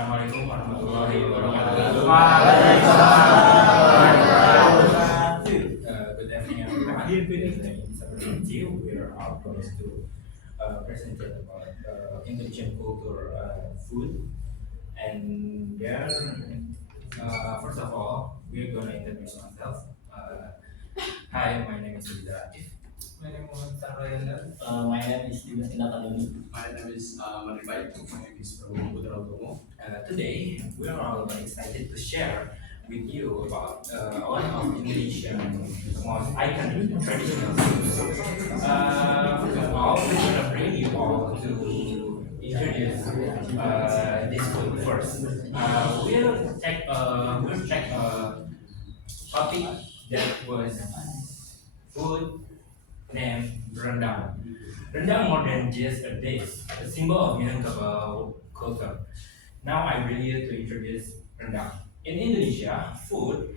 Assalamualaikum warahmatullahi wabarakatuh. Good afternoon, everyone. My name is Sabrina Jiu. We are all going to present about Indonesian culture, food, and there. First of all, we're gonna introduce ourselves. Hi, my name is Ridha Atif. My name is Sarayanda. My name is Dimas Indakandani. My name is Manribai. My name is Prabowo Putra Utomo. Today, we are all excited to share with you about one of Indonesia's most iconic traditional foods. First of all, we're gonna bring you all to introduce this food first. We'll check a topic that was food named rendang. Rendang more than just a dish, a symbol of Minangkabau culture. Now I bring you to introduce rendang. In Indonesia, food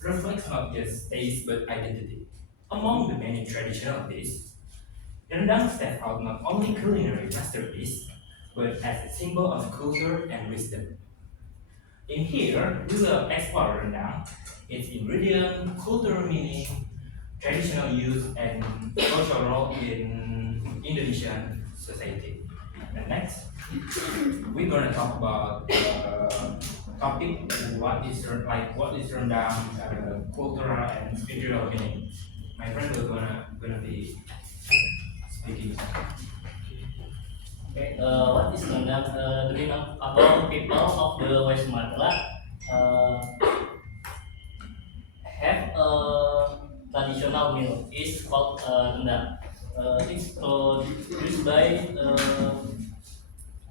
reflects not just taste but identity. Among the many traditional dishes, rendang stands out not only culinary masterpiece, but as a symbol of culture and wisdom. In here, we will explore rendang, its ingredient, cultural meaning, traditional use, and cultural role in Indonesian society. And next, we're gonna talk about topic what is rendang, cultural and spiritual meaning. My friend will gonna be speaking. Okay, what is rendang? Do you know about people of the West Sumatera have a traditional meal. It's called rendang. It's produced by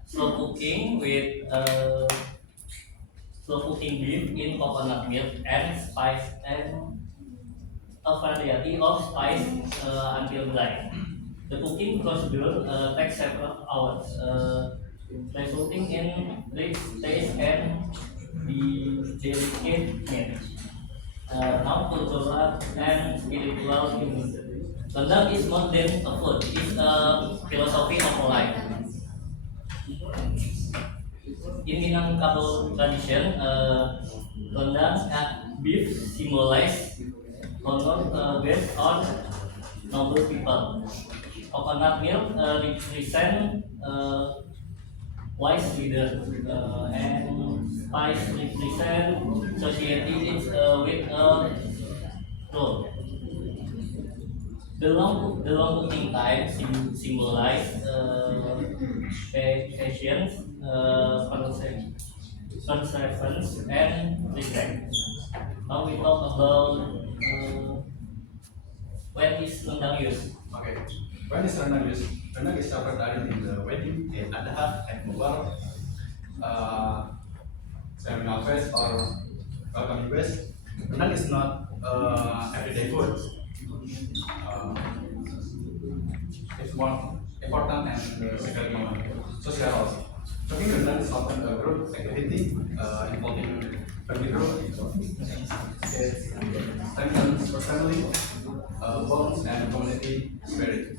slow cooking with slow cooking beef in coconut milk and spice and a variety of spice until dry. The cooking procedure takes several hours, resulting in rich taste and delicate meat. Now cultural and spiritual meaning. Rendang is more than a food; it's a philosophy of life. In Minangkabau tradition, rendang beef symbolize honor based on noble people. Coconut milk represent wise leader, and spice represent society is with a role. The long cooking time symbolize patience, perseverance, and respect. Now we talk about when is rendang used. Okay. When is rendang used? Rendang is often added in the wedding, in Adha, and Mubarak, ceremonial fest, or welcome request. Rendang is not everyday food. It's more important and secret moment. Social roles. Cooking rendang is often a group activity involving family group. It strengthens family bonds and community spirit.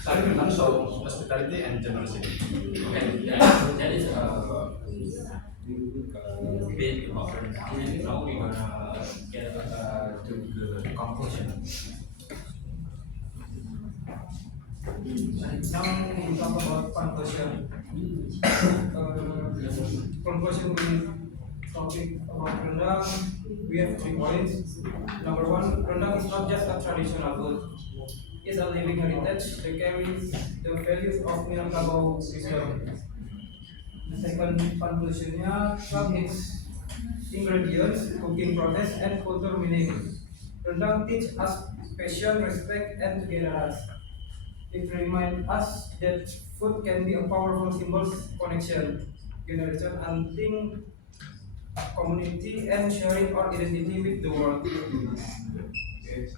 Saling rendang show hospitality and generosity. Okay, that is bit about rendang, and now we're gonna get to the conclusion. Now we talk about conclusion. Conclusion with topic about rendang. We have 3 points. Number one, rendang is not just a traditional food. It's a living heritage that carries the values of Minangkabau wisdom. The second conclusionnya from its ingredients, cooking process, and cultural meaning. Rendang teach us passion, respect, and togetherness. It reminds us that food can be a powerful symbol of connection, generation, and think community, and sharing our identity with the world. Okay.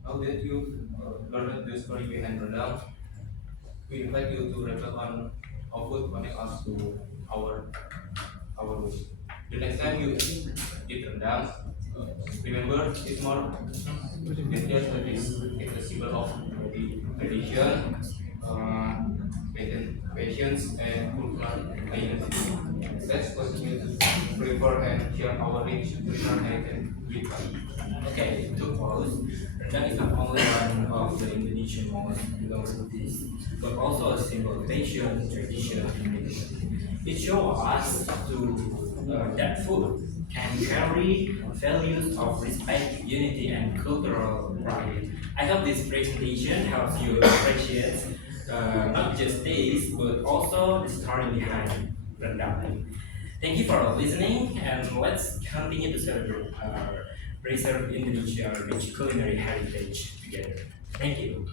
Now that you learned the story behind rendang, we invite you to reflect on how food connect us to our roots. The next time you eat rendang, remember it's more than just a dish. It's a symbol of the tradition, patience, and cultural identity. Let's continue to prefer and share our rich cultural heritage with us. Okay, to close, rendang is not only one of the Indonesian most beloved dishes, but also a symbol of passion, tradition, and unity. It shows us that food can carry values of respect, unity, and cultural pride. I hope this presentation helps you appreciate not just taste, but also the story behind rendang. Thank you for listening, and let's continue to celebrate our preserve Indonesia rich culinary heritage together. Thank you.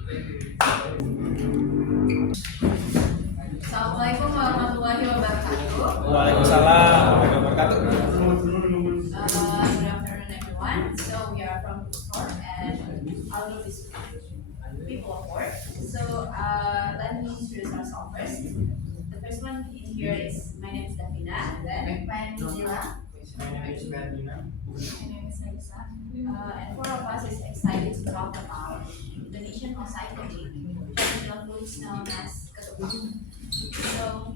Assalamualaikum warahmatullahi wabarakatuh. Waalaikumsalam warahmatullahi wabarakatuh. Good afternoon, everyone. So we are from Bogor and I will be people of work. So let me introduce ourselves first. The first one in here is my name is Davina. Then my name is Zila. My name is Bernina. My name is Raisa. And four of us is excited to talk about Indonesian mosaic traditional foods known as ketupat. So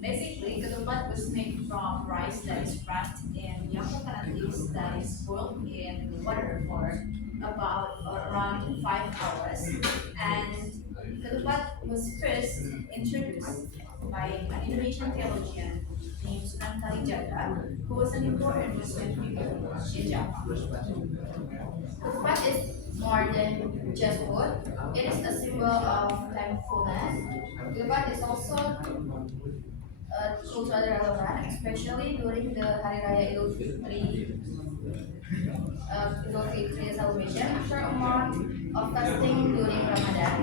basically, ketupat was made from rice that is wrapped in young coconut leaves that is boiled in water for about around 5 hours. And ketupat was first introduced by an Indonesian theologian named Sunan Kalijaga, who was an important Muslim figure in Java. Ketupat is more than just food. It is a symbol of thankfulness. Ketupat is also culturally relevant, especially during the Hari Raya Idul Fitri celebration after a month of fasting during Ramadan.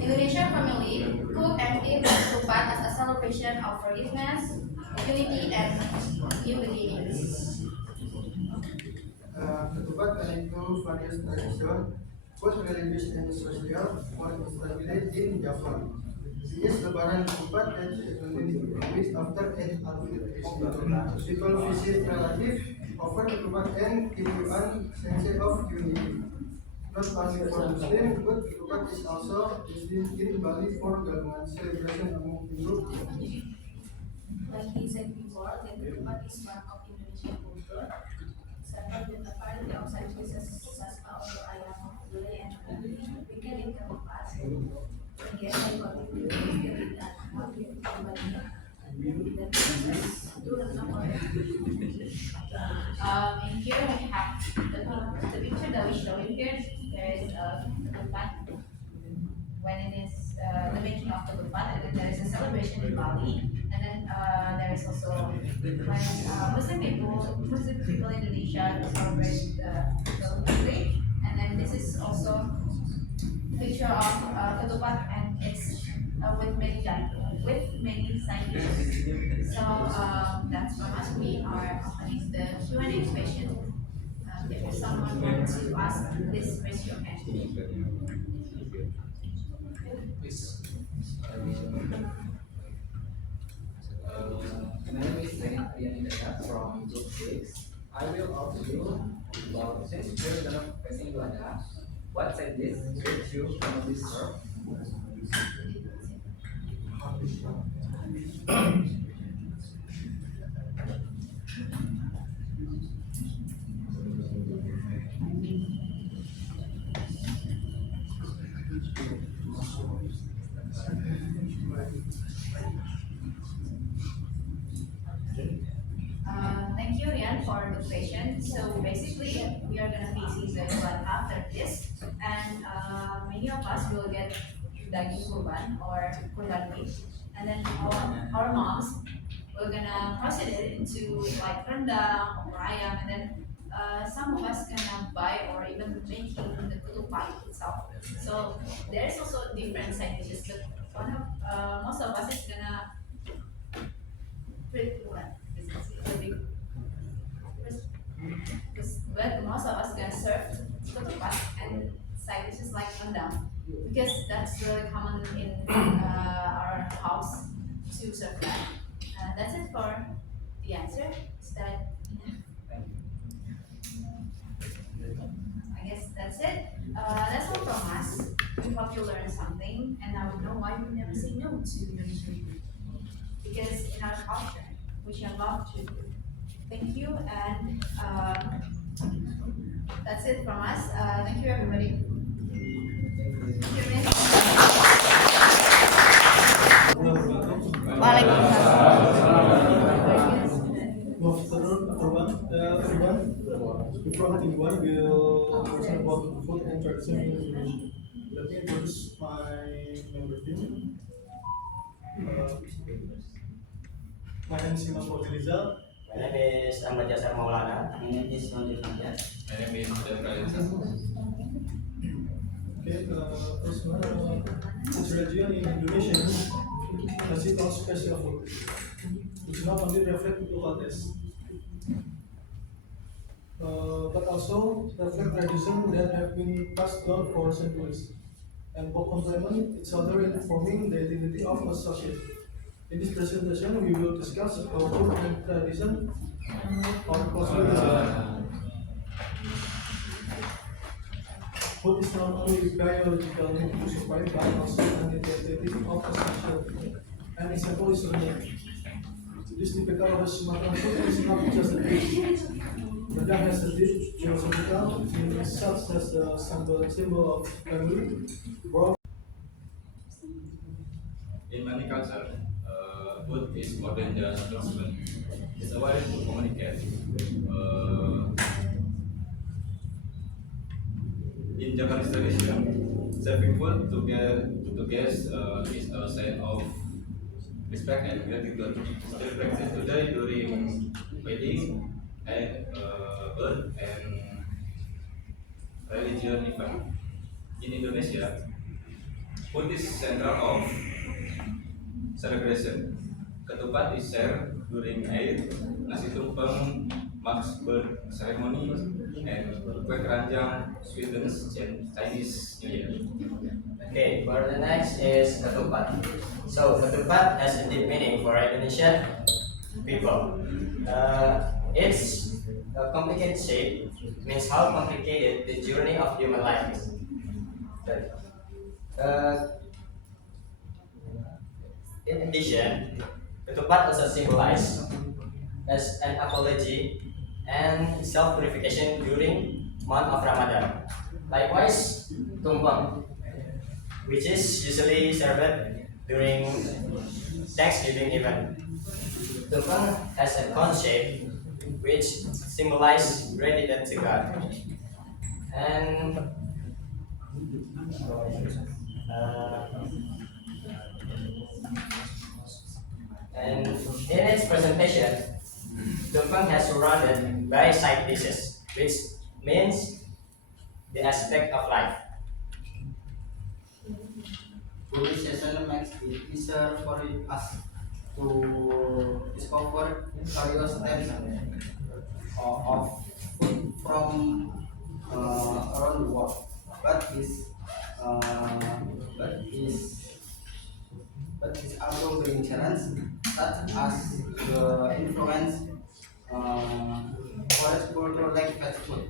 Indonesian family cook and eat ketupat as a celebration of forgiveness, unity, and new beginnings. Ketupat connects various traditions, both religious and social, for stability in Java. Jenis lebaran ketupat that is after Eid al-Fitr. People visit relatives, offer ketupat and kehidupan sense of unity. Not only for Muslim, but ketupat is also used in Bali for Galungan celebration among Hindu. Like he said before, that ketupat is part of Indonesian culture. Several with a variety of side dishes such as ayam, gulai, and we can eat ketupat. Again, I got to eat that how we in here we have the picture that we show you here. There is ketupat when it is the making of ketupat, and then there is a celebration in Bali, and then there is also when Muslim people in Indonesia celebrate the Fitri, and then this is also a picture of ketupat, and it's with many side dishes. So that's from us. We are opening the Q&A session. If someone wants to ask, please raise your hand. My name is Rian Hidayat from Group 6. I will ask you about since you're gonna facing Belanda, what side dish would you normally serve? Thank you, Rian, for the question. So basically, we are gonna facing the one after this, and many of us will get daging kurban or kurban beef, and then our moms will gonna process it into like rendang or ayam, and then some of us gonna buy or even making the ketupat itself. So there is also different side dishes, but one of most of us is gonna but most of us gonna serve ketupat and side dishes like rendang because that's really common in our house to serve that. That's it for the answer. Is that I guess that's it. That's all from us. We hope you learned something and now we know why we never say no to Indonesian food. Because in our culture, we shall love to. Thank you, and that's it from us. Thank you, everybody. Thank you, Miss. Good afternoon, everyone. Before continuing, we'll listen about food and tradition in Indonesia. Let me introduce my member team. My name is Imam Fauzi. My name is Ahmad Yasar Maulana. My name is Nondir Nadia. My name is Khalid. Okay, first one, each region in Indonesia has its own special food, which not only reflect local taste, but also reflect tradition that have been passed down for centuries, and both complement each other in forming the identity of a society. In this presentation, we will discuss our food and tradition, our culture. Food is not only biological need to survive, but also an identity of a society. An example is rendang. This typical of Sumatran food is not just a dish. Rendang has a deep philosophical meaning such as the symbol of family, warmth. In many cultures, food is more than just nourishment. It's a way to communicate. In Japanese tradition, serving food to guests is a sign of respect and gratitude. Still practiced today during wedding and birth and religion event. In Indonesia, food is central of celebration. Ketupat is shared during Eid, nasi tumpeng marks birth ceremony, and kue keranjang sweetens Chinese New Year. Okay, for the next is ketupat. So ketupat has a deep meaning for Indonesian people. It's a complicated shape, means how complicated the journey of human life is. In addition, ketupat also symbolizes as an apology and self-purification during month of Ramadan. Likewise, tumpeng, which is usually served during Thanksgiving event. Tumpeng has a cone shape, which symbolizes gratitude to God. And and in its presentation, tumpeng has surrounded by side dishes, which means the aspect of life. This session makes it easier for us to discover various types of food from around the world. But is also bring challenge such as the influence forest culture like fast food,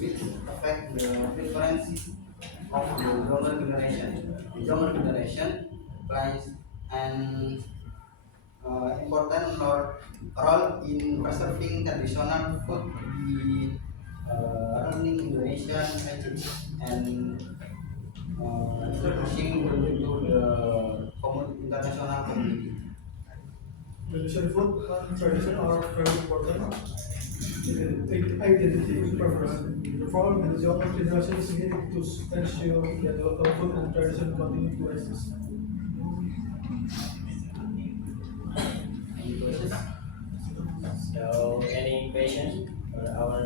which affect the preference of the younger generation. The younger generation plays an important role in preserving traditional food, learning Indonesian heritage, and introducing them into the international community. Indonesian food and tradition are very important identity preference. Therefore, the younger generation is needed to ensure that the local food and tradition continue to exist. Any questions? So, any questions for our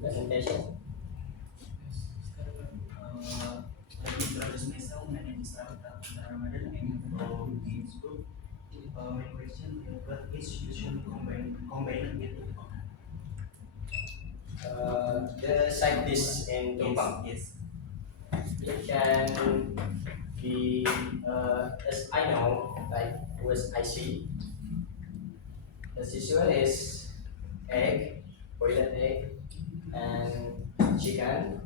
presentation? Let me introduce myself. My name is Ramadan. I'm from Games Group. My question is, what is usually combined with The side dish in tumpeng. Yes. It can be, as I know, like as I see, as usual is egg, boiled egg, and chicken,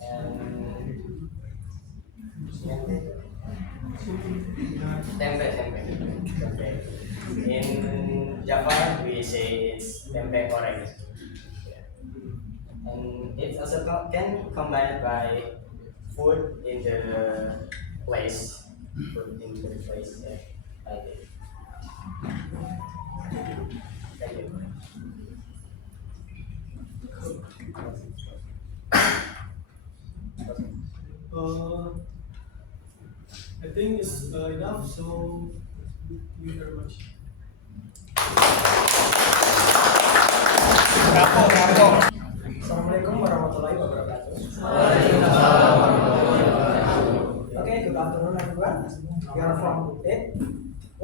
and Tempe, tempe. Tempe. In Java, we say it's tempe goreng. And it also can combined by food in the place. Food in the place, yeah. Like it. Thank you. I think it's enough, so thank you very much. Assalamualaikum warahmatullahi wabarakatuh. Okay, good afternoon everyone. We are from UPIT.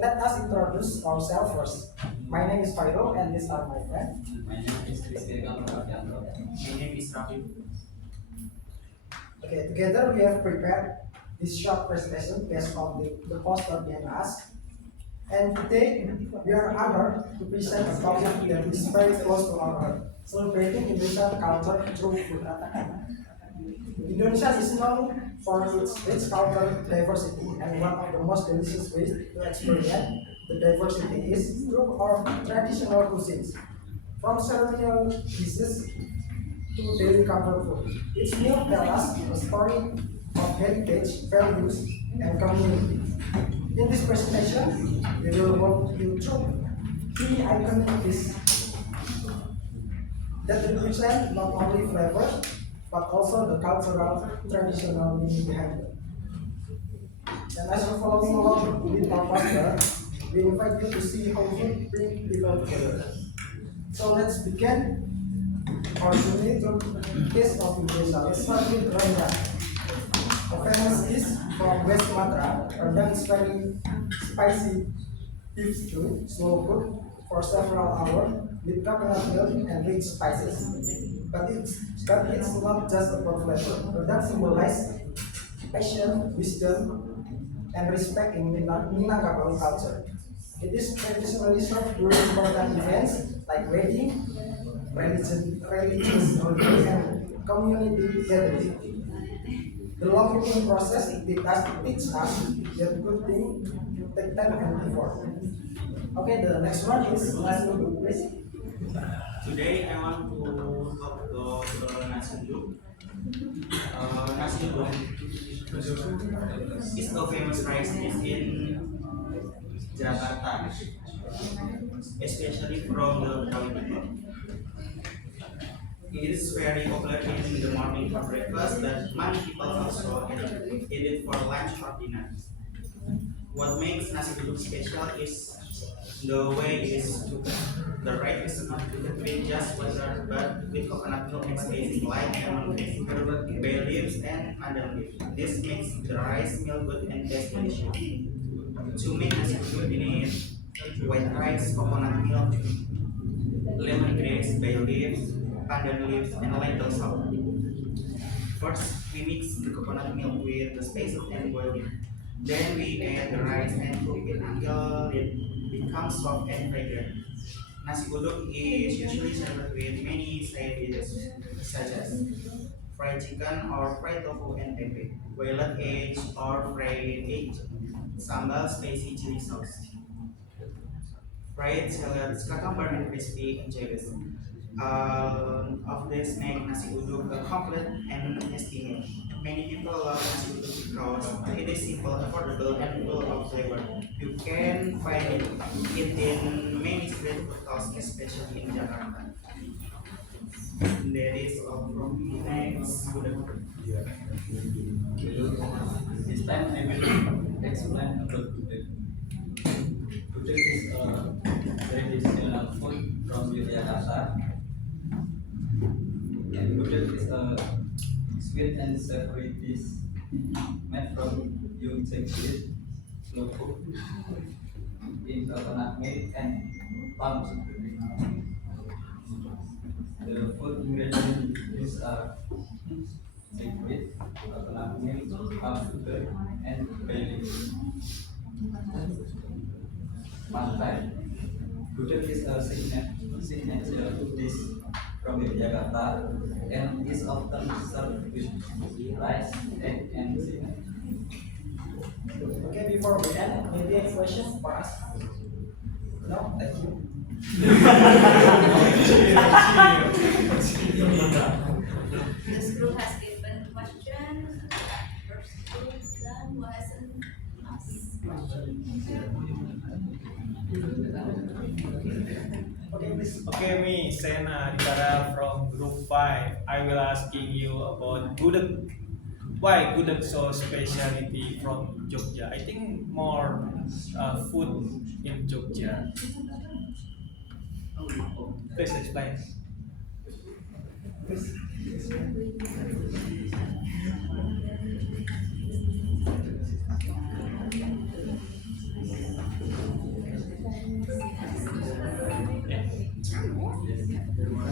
Let us introduce ourselves first. My name is Fairul and these are my friends. My name is Rizky Pratyantro. My name is Rafi. Okay, together we have prepared this short presentation based on the poster behind us. And today we are honored to present a topic that is very close to our heart, celebrating Indonesian culture through food. Indonesia is known for its rich cultural diversity, and one of the most delicious ways to experience the diversity is through our traditional cuisines. From ceremonial dishes to daily comfort food, each meal tells us a story of heritage, values, and community. In this presentation, we will walk you through three iconic dishes that represent not only flavor but also the cultural traditional meaning behind it. And as you're following along with our poster, we invite you to see how food bring people together. So let's begin our journey through taste of Indonesia. Let's start with rendang. A famous dish from West Sumatra. Rendang is very spicy beef stew, slow cooked for several hours with coconut milk and rich spices. But it's not just about flavor. Rendang symbolizes passion, wisdom, and respect in Minangkabau culture. It is traditionally served during important events like wedding, religious holidays, and community gatherings. The long cooking process teaches us that good things take time and effort. Okay, the next one is nasi uduk, please. Today I want to talk about nasi uduk. Nasi uduk is a famous rice dish in Jakarta, especially from the Betawi people. It is very popular in the morning for breakfast, but many people also eat it for lunch or dinner. What makes nasi uduk special is the way it is cooked. The rice is not cooked with just water, but with coconut milk mixed with lime, lemon, bay leaves, and pandan leaf. This makes the rice smell good and taste delicious. To make nasi uduk, we need white rice, coconut milk, lemongrass, bay leaves, pandan leaves, and lentil soup. First, we mix the coconut milk with the spices and boil it. Then we add the rice and cook it until it becomes soft and fragrant. Nasi uduk is usually served with many side dishes such as fried chicken or fried tofu and tempe, boiled eggs or fried egg, sambal spicy chili sauce, fried salads, cucumber and crispy anchovies. Of this make nasi uduk a complete and tasty meal. Many people love nasi uduk because it is simple, affordable, and full of flavor. You can find it in many street food stalls, especially in Jakarta. That is all from me. Next, This time I will explain about gudeg. Gudeg is a traditional food from Yogyakarta. And gudeg is a sweet and savory dish made from young chickpeas, slow cooked in coconut milk and palm sugar. The food ingredients used are chickpeas, coconut milk, palm sugar, and bay leaves. Fun fact: gudeg is a signature dish from Yogyakarta and is often served with rice, egg, and chicken. Okay, before we end, maybe any question for us? No? Thank you. This group has given question. First group done. Who hasn't asked Okay, please. Okay, me, Sena Dibara from Group 5. I will asking you about gudeg. Why gudeg so specialty from Jogja? I think more food in Jogja. Please explain.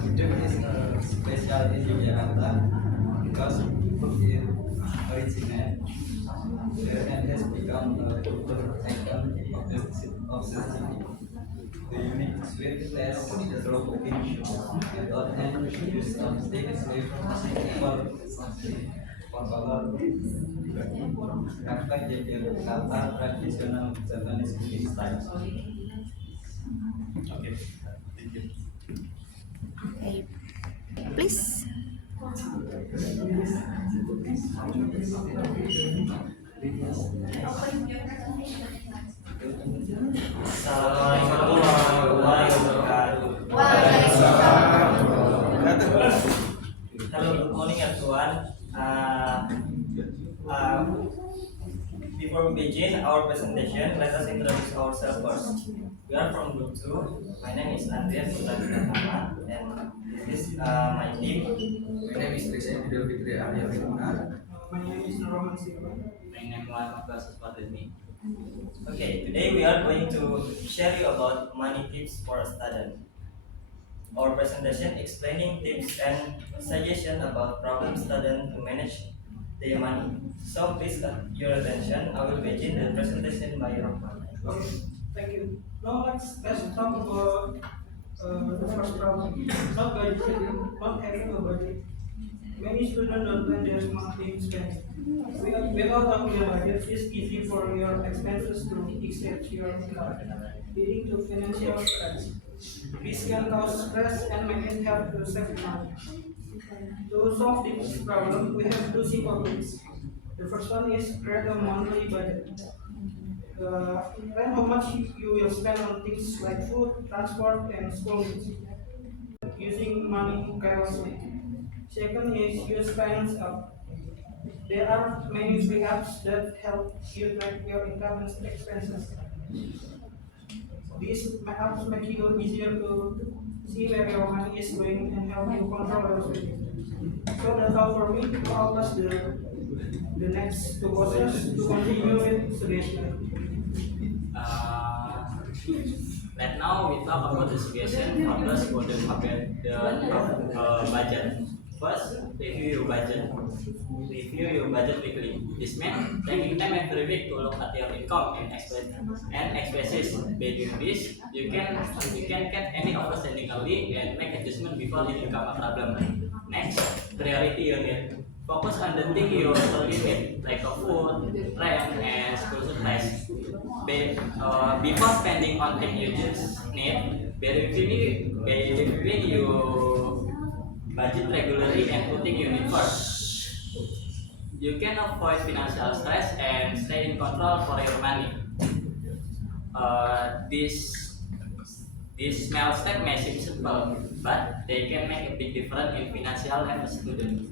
Gudeg is special in Yogyakarta because food is original there and has become a cultural icon of the city. The unique sweet taste, the slow cooking method, and use of sticks with for color reflect the Yogyakarta traditional Japanese cooking style. Okay, thank you. Okay. Please. Assalamualaikum warahmatullahi wabarakatuh. Hello, good morning everyone. Before we begin our presentation, let us introduce ourselves first. We are from Group 2. My name is Andreas Pratama, and this is my team. My name is Trisha Fidel Fitri Arya Firman. My name is Roman Silva. My name is Muhammad Basus Padmi. Okay, today we are going to share you about money tips for a student. Our presentation explaining tips and suggestion about problem student to manage their money. So please your attention. I will begin the presentation by Rahman. Okay, thank you. Now let's talk about the first problem. Not budgeting, not having a budget. Many students don't plan their monthly expense. Without having a budget, it's easy for your expenses to exceed your income, leading to financial stress. This can cause stress and make it hard to save money. To solve this problem, we have two simple ways. The first one is create a monthly budget. Plan how much you will spend on things like food, transport, and school needs, using money carelessly. Second is use Finance app. There are many free apps that help you track your income and expenses. These apps make it easier to see where your money is going and help you control your spending. So that's all for me. I'll pass the next two courses to continue with suggestion. Right now we talk about the suggestion for those who don't have the budget. First, review your budget weekly. This means taking time every week to look at your income and expenses. By doing this, you can get any overspending early and make adjustment before it becomes a problem. Next, priority your need. Focus on the thing you really need, like food, rent, and school supplies. Before spending on things you just need, by reviewing your budget regularly and putting your need first, you can avoid financial stress and stay in control for your money. These small steps may seem simple, but they can make a big difference in financial life as a student.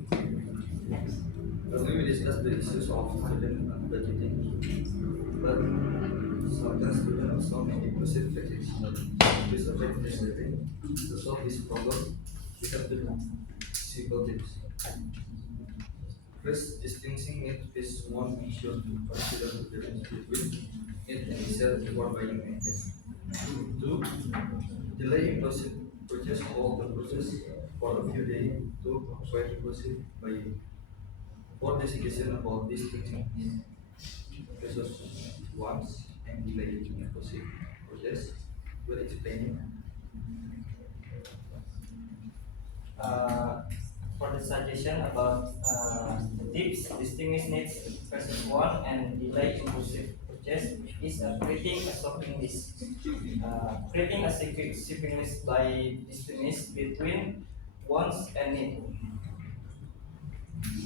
Earlier we discussed the issues of student budgeting, but sometimes students also make impulsive purchases. With a practice living, to solve this problem, we have to simple tips. First, distinguishing need is one issue to consider the difference between need and desire before buying anything. Two, delay impulsive purchase or the process for a few days to avoid impulsive buying. For the suggestion about this thinking versus wants and delay impulsive purchase, we're explaining. For the suggestion about the tips, distinguished needs versus want, and delay impulsive purchase is creating a shopping list. Creating a shipping list by distinguish between wants and needs.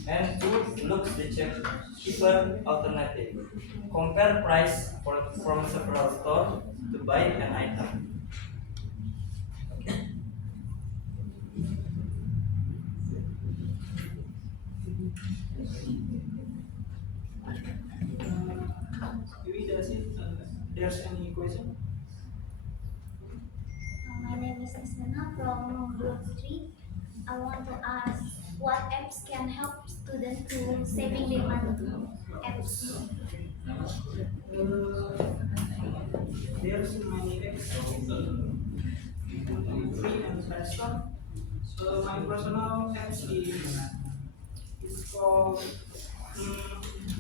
And two, looks the cheaper alternative. Compare price from several stores to buy an item. Maybe there's any question? My name is Asana from Group 3. I want to ask what apps can help students to saving their money? Apps. There's many apps free and personal. So my personal apps is called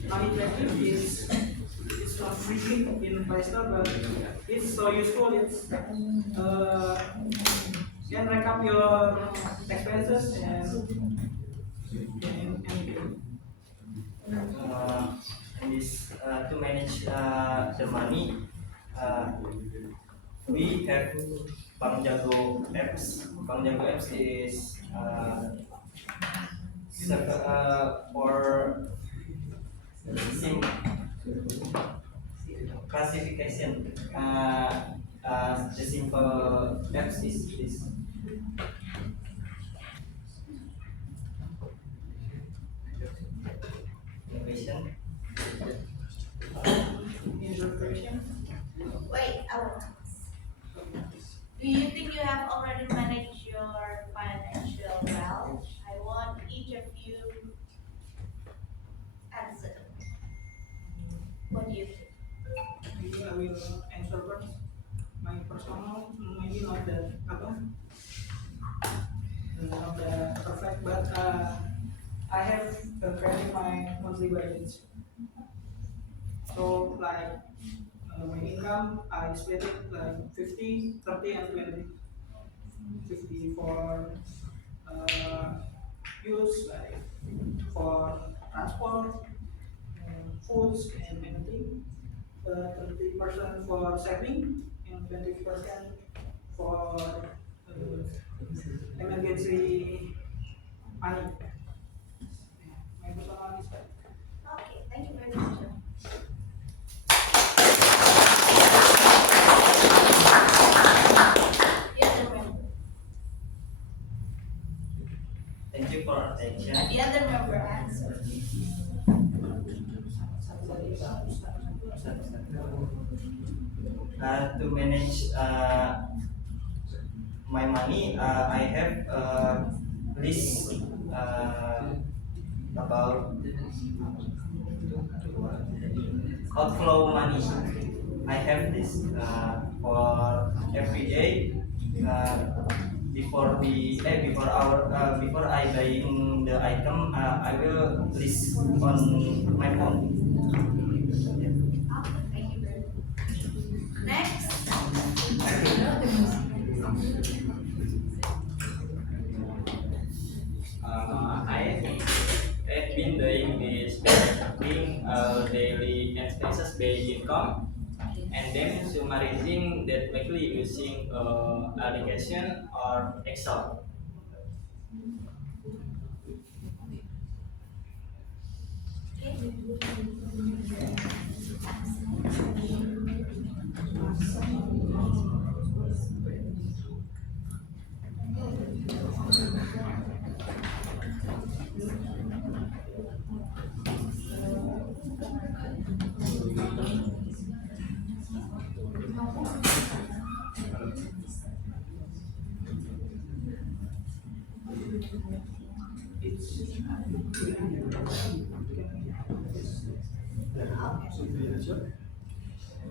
Money Tracker. It's not free in Play Store, but it's so useful. It's you can recap your expenses and To manage the money, we have Bank Jago apps. Bank Jago apps is for sim classification. The simple apps is this. Innovation. Wait, I will ask. Do you think you have already managed your financial wealth? I want each of you answer. What do you think? maybe I will answer first. My personal, maybe not that not that perfect, but I have created my monthly budget. So like my income, I split it like 50, 30, and 20. 50 for use, like for transport, foods, and anything. 30% for saving, and 20% for emergency money. My personal is that. Okay, thank you very much. The other member. Thank you for attention. The other member answer. To manage my money, I have a list about outflow money. I have this for every day before I buying the item. I will list on my phone. Thank you very much. Next. I've been doing this by tracking daily expenses by income and then summarizing that weekly using application or Excel.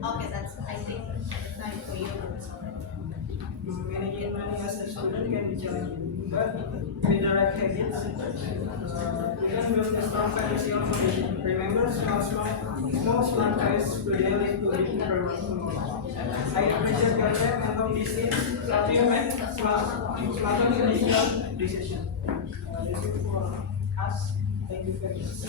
Okay, that's I think time for you. Managing money as a student can be challenging, but with the right habits, we can build a strong financial foundation. Remember, small smart choices today lead to big tomorrow. I appreciate your time and hope this is help you make smarter financial decisions. That's it for us. Thank you very much.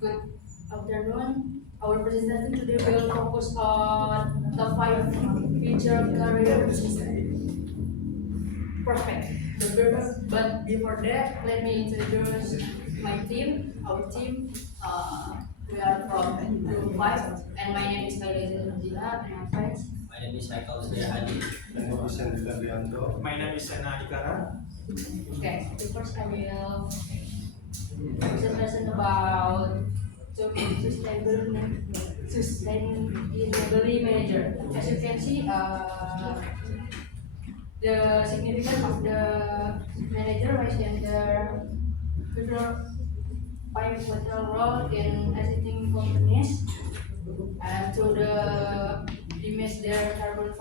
Good afternoon. Our presentation today will focus on the 5 future career prospect. But before that, let me introduce my team, our team. We are from Group 5, and my name is Kaila Zila, and my friends. My name is Michael Hadi. My name is Sena Adikara. Okay, so first I will presentation about sustainability manager. As you can see, the significance of the manager lies in their pivotal role in assisting companies and to diminish their carbon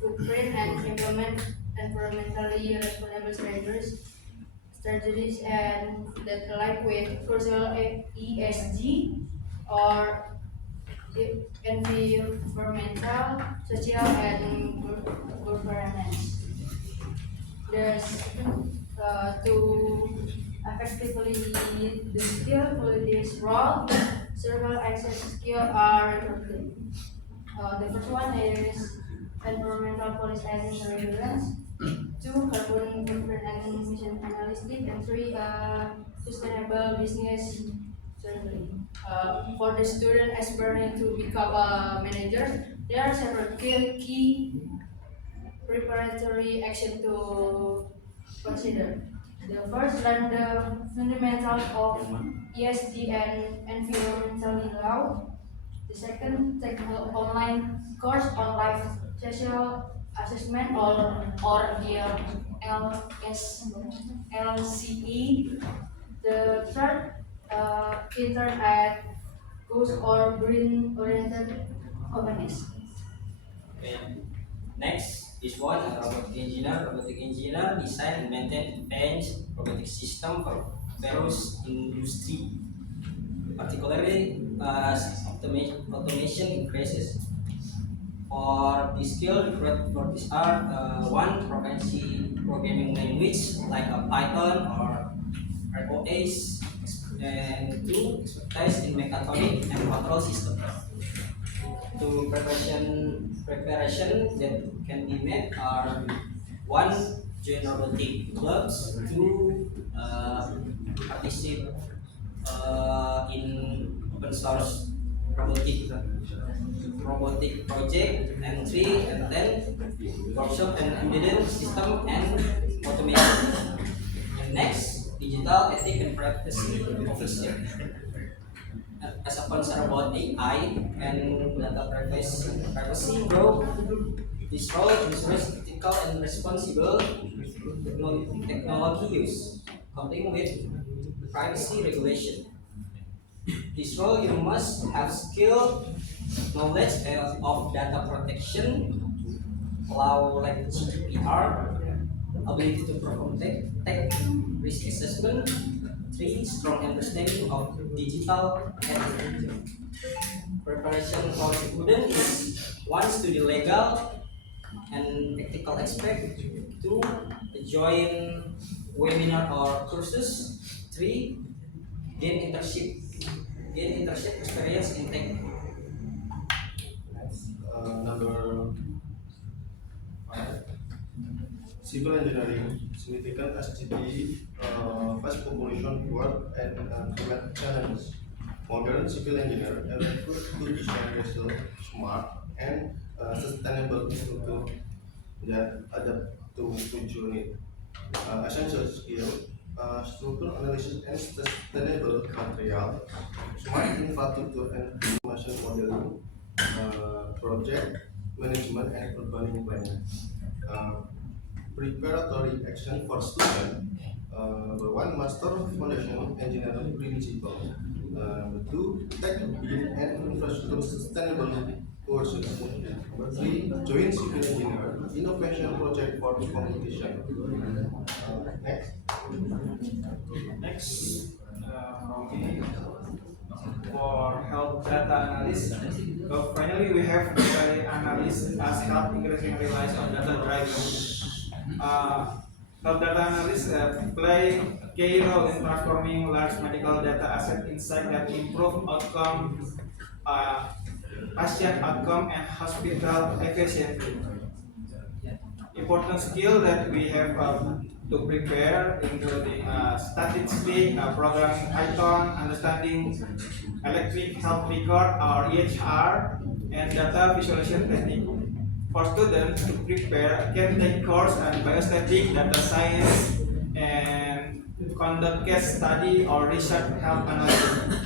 footprint and implement environmentally responsible strategies and that align with crucial ESG or environmental, social, and governance. There's to effectively fulfill this role, several access skills are required. The first one is environmental policy and surveillance. 2, carbon footprint and emission analysis, and 3, sustainable business strategy. For the student aspiring to become a manager, there are several key preparatory action to consider. The first, learn the fundamentals of ESG and environmental law. The second, take an online course on life social assessment or the LCE. The third, intern at goals or green oriented companies. Okay. Next is one robotic engineer. Robotic engineer design and maintain advanced robotic system for various industry, particularly as automation increases. For this skill, required for this are 1, proficiency programming language like a Python or ROS, and 2, expertise in mechatronic and control system. To preparation that can be made are 1, join robotic clubs, 2, participate in open source robotic project, and 3 attend workshop and embedded system and automation. And next, digital ethic and privacy officer. As a concern about AI and data privacy grow, this role ensures ethical and responsible technology use, complying with privacy regulation. This role you must have skill, knowledge of data protection, law like GDPR, ability to perform tech risk assessment, 3, strong understanding of digital ethics. Preparation for student is 1, study legal and ethical aspect, 2, join webinar or courses, 3, gain internship experience in tech. Number 5, civil engineering, significant SGD, fast population growth and climate challenges. Modern civil engineer recruit to design vessel smart and sustainable structure that adapt to future need. Essential skill, structural analysis and sustainable material, smart infrastructure and information modeling, project management and urban planning. Preparatory action for student. 1, master foundation engineering principle. 2, tech building and infrastructure sustainable courses. 3, join civil engineer innovation project for competition. Next, for help data analysis. So finally, we have data analysis as help increasing reliance on data driven. Health data analysts play a key role in transforming large medical data asset insight that improve outcome, patient outcome, and hospital efficiency. Important skill that we have to prepare, including statistics, programming Python, understanding electric health record or EHR, and data visualization technique. For students to prepare, can take course on biostatic, data science, and conduct case study or research health analysis.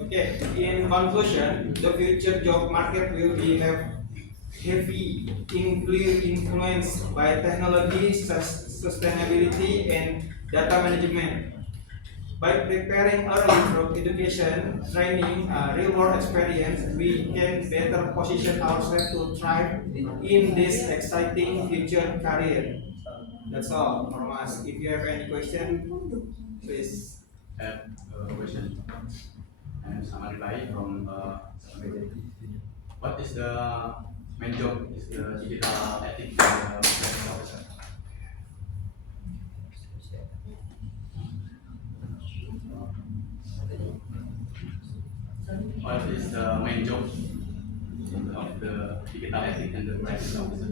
Okay, in conclusion, the future job market will be heavy influenced by technology, sustainability, and data management. By preparing early from education, training, real-world experience, we can better position ourselves to thrive in this exciting future career. That's all from us. If you have any question, please. Have a question. And Samari Bai from what is the main job is the digital ethics officer? What is the main job of the digital ethics and the practice officer?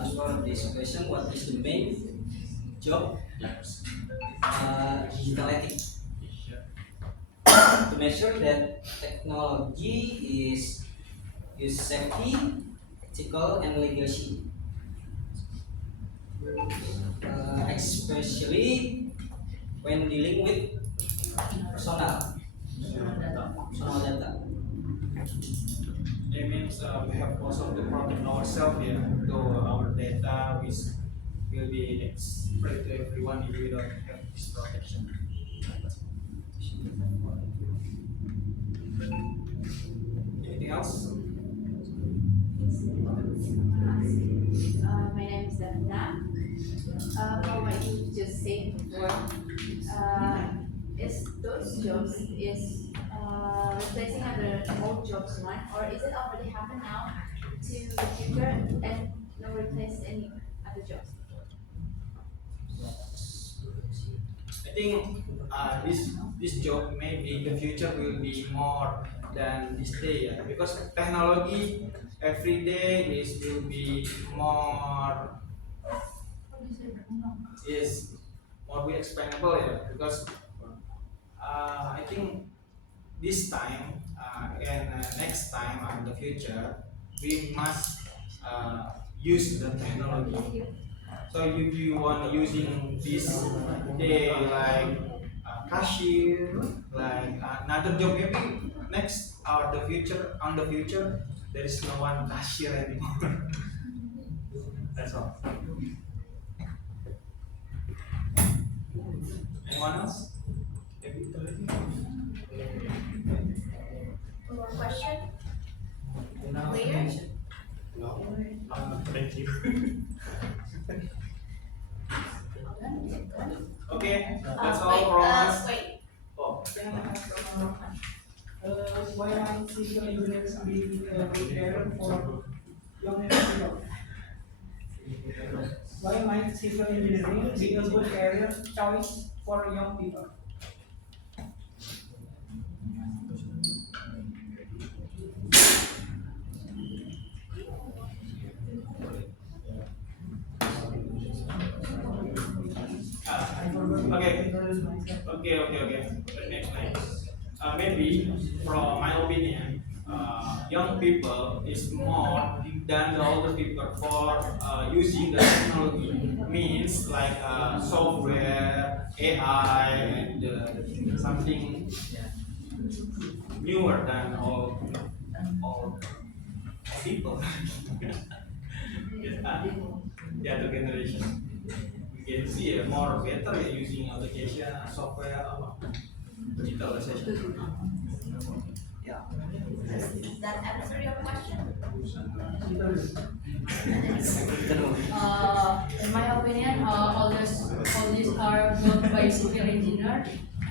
As for this question, what is the main job? Digital ethics. To make sure that technology is safety, ethical, and legacy. Especially when dealing with personal data. It means we have also to protect ourselves here, to our data, which will be spread to everyone if we don't have this protection. Anything else? My name is Davina. For what you just said before, is those jobs is replacing other old jobs, right? Or is it already happened now to the future and no replace any other jobs? I think this job maybe in the future will be more than this day, yeah? Because technology every day will be more be expandable, yeah? Because I think this time and next time in the future we must use the technology. So if you want using this day like cashier, like another job, maybe next or the future there is no one cashier anymore. That's all. Anyone else? More question? Clear? No. Thank you. Okay, that's all from us. Wait. Oh. Why might civil engineers be prepared for young people? Why might civil engineering be a good career choice for young people? Okay. Next. Maybe from my opinion, young people is more than the older people for using the technology. Means like software, AI, and something newer than all people. The other generation. We can see more better using application, software, digitalization. Does that answer your question? In my opinion, all these are built by civil engineer,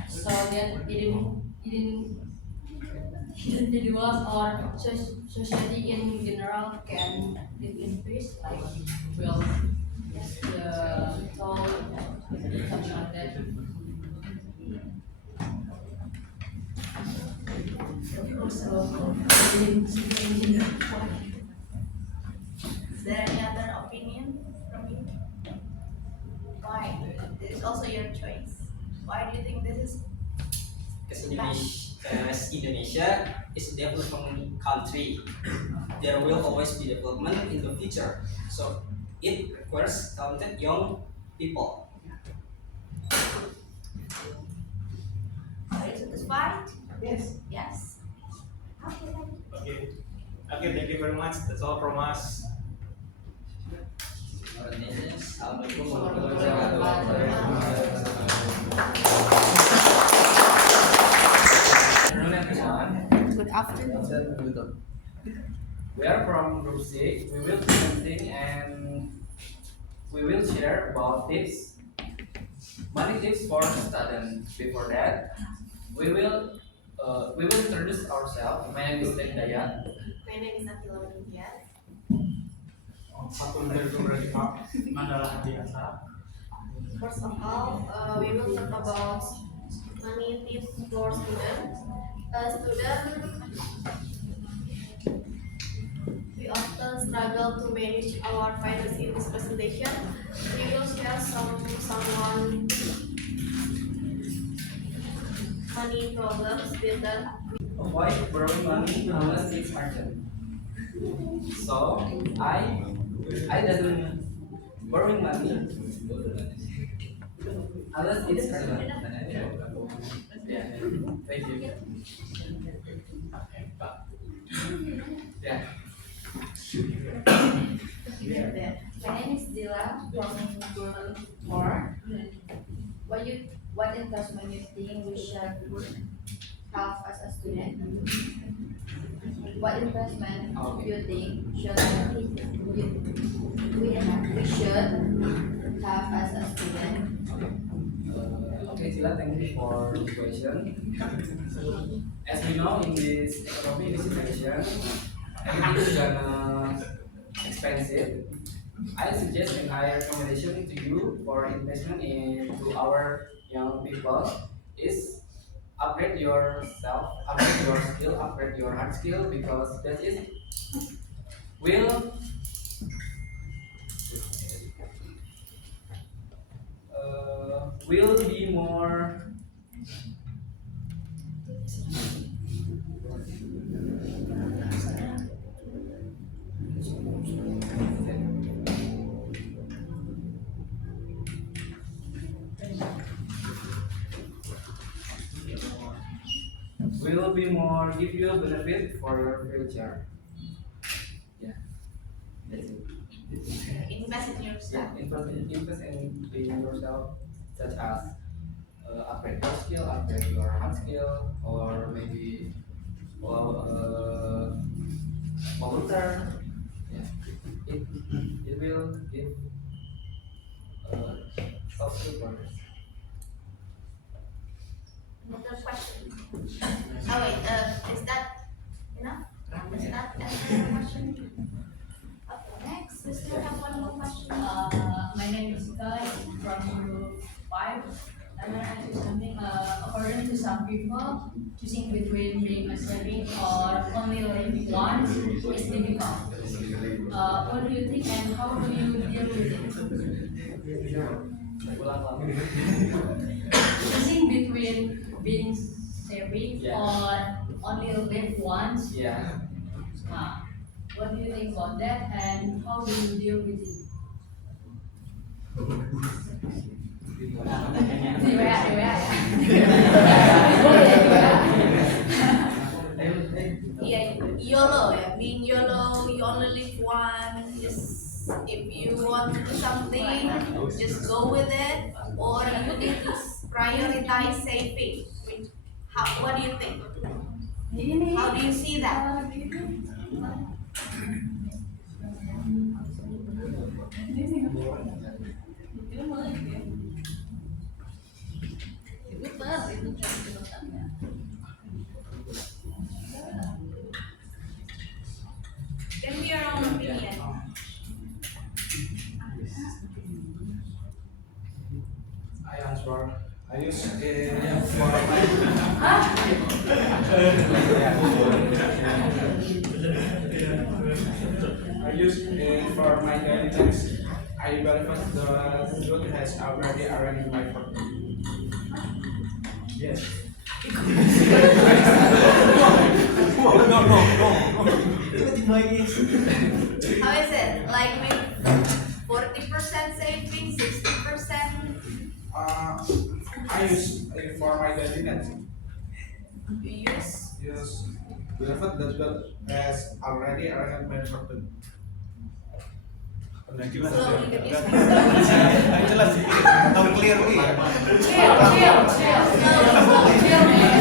so that individuals or society in general can live in peace, like build the toll, something like that. Also, civil engineer. Is there any other opinion from you? Why? This is also your choice. Why do you think this is As Indonesia is a developing country, there will always be development in the future. So it requires talented young people. Are you satisfied? Yes. Yes. Okay. Okay. Okay, thank you very much. That's all from us. Assalamualaikum warahmatullahi wabarakatuh. Afternoon, everyone. Good afternoon. We are from Group 6. We will presenting and we will share about tips, money tips for students. Before that, we will introduce ourselves. My name is Teng Dayat. My name is Akila Windian. First of all, we will talk about money tips for students. We often struggle to manage our finances in this presentation. We will share someone money problems with them. Avoid borrowing money unless it's urgent. So I doesn't borrowing money unless it's urgent. Yeah. Thank you. Yeah. My name is Dila from Group 4. What investment you think we should have as a student? What investment you think we should have as a student? Okay, Sila, thank you for the question. As we know, in this economy, in this situation, everything is gonna expensive. I suggest and I recommendation to you for investment into our young people is upgrade yourself, upgrade your skill, upgrade your hard skill, because that is will be more give you a benefit for your future. Yeah, that's it. Invest in yourself. Yeah, invest in yourself, such as upgrade your skill, upgrade your hard skill, or maybe volunteer. Yeah, it will give soft skill progress. Another question. Oh wait, is that enough? Is that answer your question? Okay, next, we still have one more question. My name is Kai from Group 5. I want to ask you something. According to some people, choosing between being a saving or only living once is difficult. What do you think and how do you deal with it? Choosing between being saving or only live once. Yeah. What do you think about that and how do you deal with it? Yeah, YOLO, yeah. Being YOLO, you only live once. Just if you want to do something, just go with it. Or you need to prioritize saving. What do you think? How do you see that? Can be your own opinion. I answer. I use it for I use it for my daily tasks. I believe the food has already arranged my food. Yes. How is it? Like maybe 40% saving, 60%? I use it for my daily needs. You use? Yes. Believe the food has already arranged my food. Slowly, can you speak Jelas sih. Tahu clearly ya. Chill, chill. Slowly, chill, man.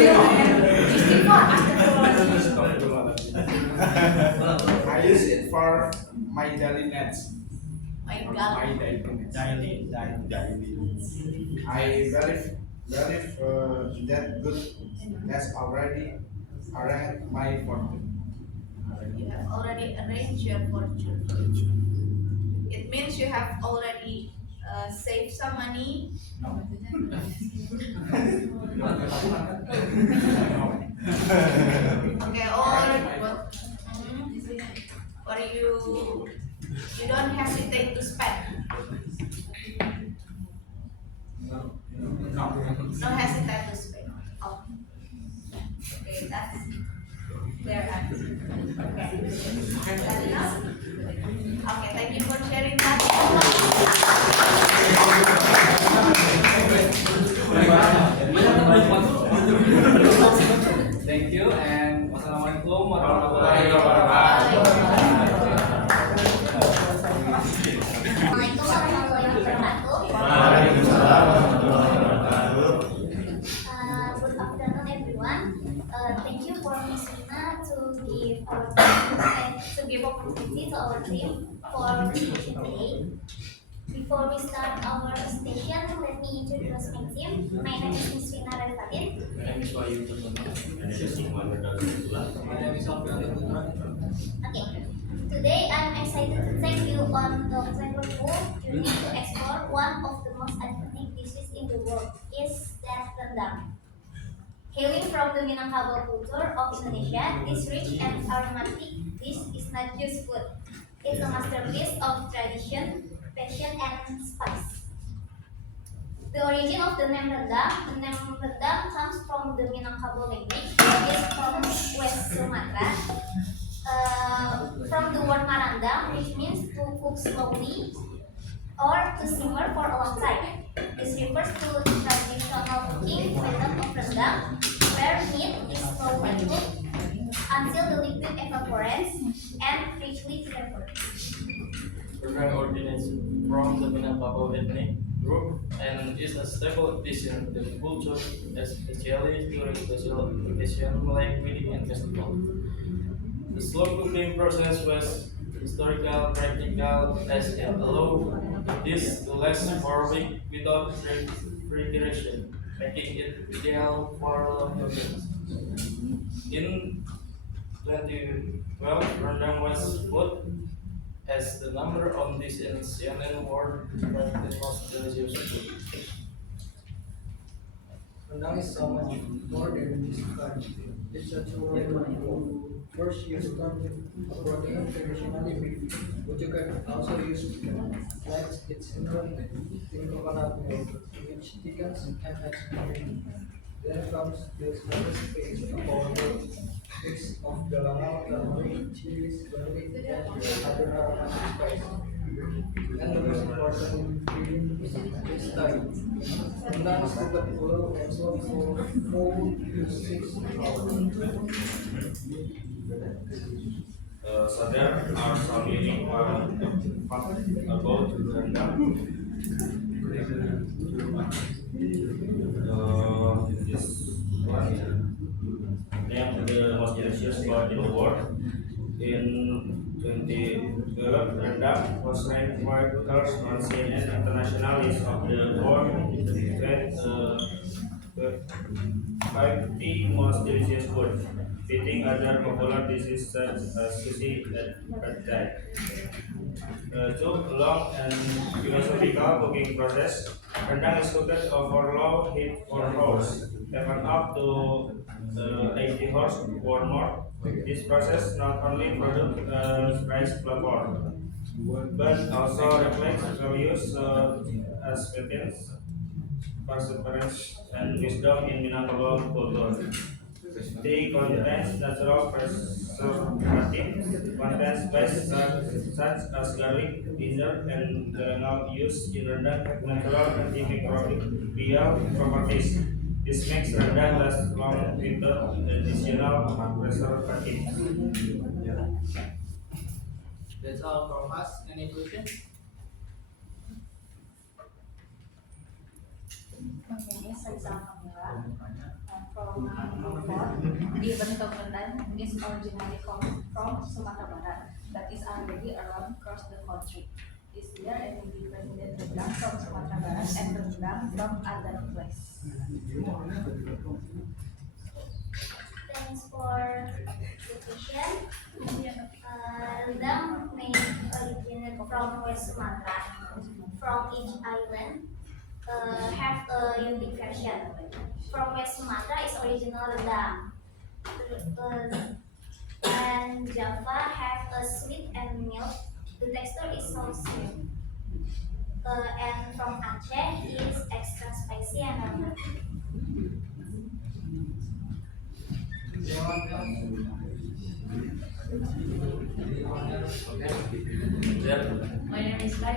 Chill, man. Istighfar, astagfirullahaladzim. I use it for my daily needs. My God. My daily needs. Daily. I believe that good has already arranged my fortune. You have already arranged your fortune. It means you have already saved some money. Okay, or you don't hesitate to spend. No hesitate to spend. Oh. Okay, that's their answer. Okay. That enough? Okay, thank you for sharing that. Thank you and wassalamualaikum warahmatullahi wabarakatuh. Assalamualaikum warahmatullahi wabarakatuh. Waalaikumsalam warahmatullahi wabarakatuh. Good afternoon, everyone. Thank you for Miss Rina to give opportunity to our team for presentation today. Before we start our session, let me introduce my team. My name is Miss Rina Rafadin. My name is Wahyu Chandra. My name is Muhammad Abdullah. My name is Alfian Putra. Okay. Today I'm excited to take you on the wonderful journey to explore one of the most iconic dishes in the world, is that rendang. Hailing from the Minangkabau culture of Indonesia, this rich and aromatic dish is not just food. It's a masterpiece of tradition, passion, and spice. The origin of the name rendang comes from the Minangkabau language, which is from West Sumatra. From the word marandang, which means to cook slowly or to simmer for a long time. This refers to the traditional cooking method of rendang, where meat is slowly cooked until the liquid evaporates and richly flavored. Rendang originates from the Minangkabau ethnic group and is a staple dish in the culture, especially during special occasions like wedding and festival. The slow cooking process was historical practical as it allowed the dish to last for a week without refrigeration, making it ideal for long meals. In 2012, rendang was voted as the number on this CNN world the most delicious food. Rendang is so much more than just curry. It's a tool to first use a protein traditionally beef, but you can also use fats, its ingredient in coconut milk, which thickens and adds cream. Then comes the spice paste, a powerful mix of galangal, turmeric, chilies, garlic, and other aromatic spices. And the most important ingredient is thyme. Rendang is cooked full and sold for 4 to 6 hours. So there are some unique facts about rendang. This one named the most delicious bird in the world. In 2012, Rendang was ranked first on CNN International list of the world 50 most delicious food, beating other popular dishes such as sushi and pad thai. Took long and philosophical cooking process. Rendang is cooked over low heat for hours, even up to 80 hours or more. This process not only produces rice flavor, but also reflects values as patience, perseverance, and wisdom in Minangkabau culture. They contains natural preservatives, contains spices such as garlic, ginger, and galangal used in rendang natural antimicrobial properties. This makes rendang last long without additional preservatives. That's all from us. Any questions? My name is Rizal Kamila. I'm from Bogor. Even though Rendang is originally from Sumatera Barat, but is already around across the country. Is there any difference in Rendang from Sumatera Barat and Rendang from other places? Thanks for the question. Rendang may originate from West Sumatra, from each island have a unique version. From West Sumatra is original rendang, and Java have a sweet and milk. The texture is so sweet. And from Aceh is extra spicy and aromatic. My name is Kai.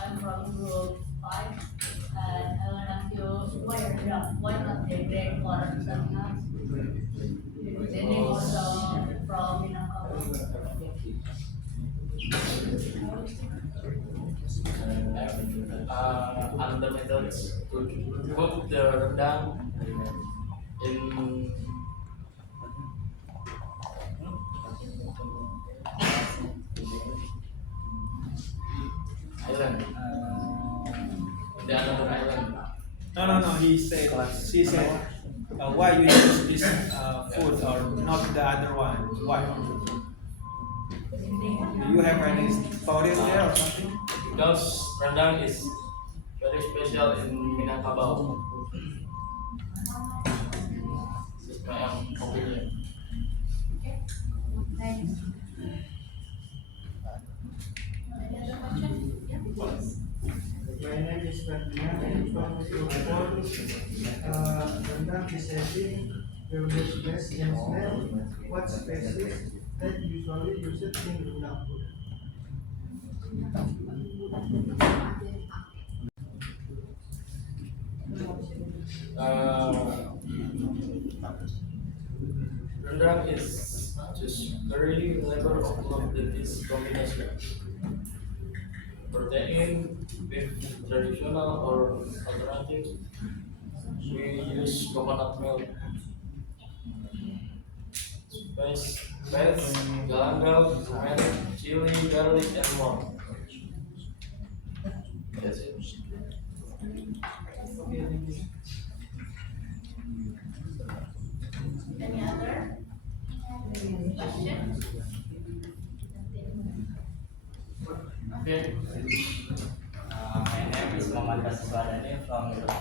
I'm from group 5, and I want to ask you why not the break or something? The name also from Minangkabau. Other methods to cook the rendang in island. The other island. No. She said, why you use this food or not the other one? Why? Do you have any story there or something? Because rendang is very special in Minangkabau. This is my opinion. Thanks. My name is Ferdinand. I'm from Bogor. Rendang is heavy, very best in smell. What species that usually used in rendang food? Rendang is just very flavor of the this combination. Protein with traditional or alternative. We use coconut milk. Spice, galangal, turmeric, chili, garlic, and more. That's it. Any other questions? Okay. My name is Muhammad Baswadani from Group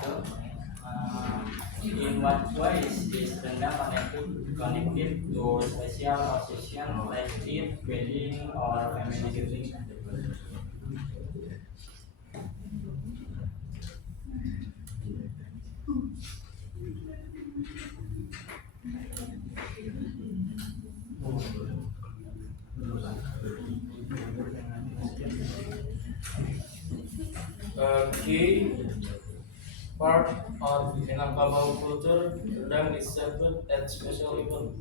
2. In what ways is rendang connected to special occasion like Eid, wedding, or family gathering? A key part of Minangkabau culture, rendang is served at special events.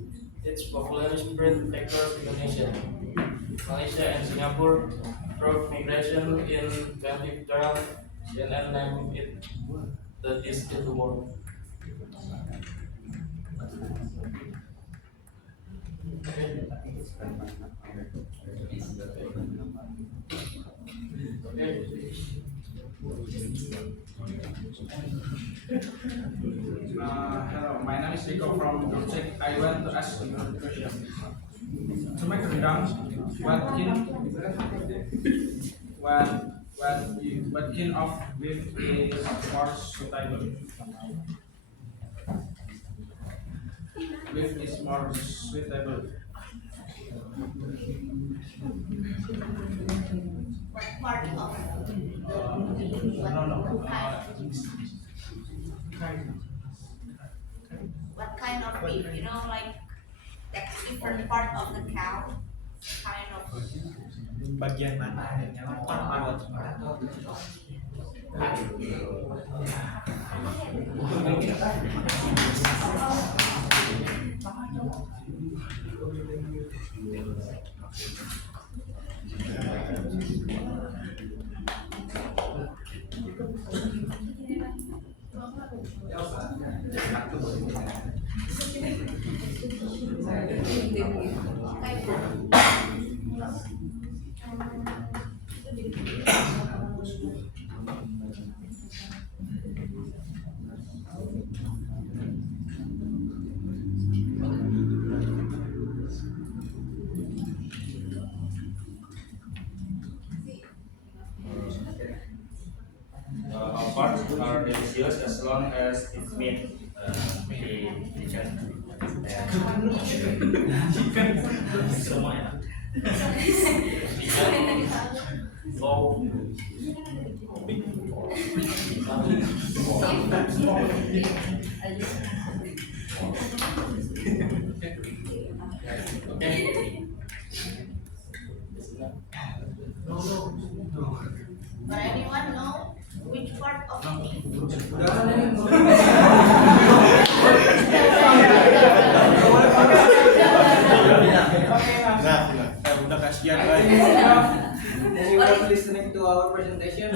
Its popularity spread across Indonesia, Malaysia, and Singapore through migration in 2012. CNN named it the dish in the world. Okay. Hello, my name is Rico from Gojek. I want to ask you a question. To make rendang, what kind of beef is more suitable? Beef is more suitable. What part of? What kind of beef? You know, like that's different part of the cow. Kind of. Bagian mana yang mau dibuat? All parts are delicious as long as it's meat. Chicken. Semua ya. So, But anyone know which part of the beef? Udah kasihan guys. Anyone listening to our presentation?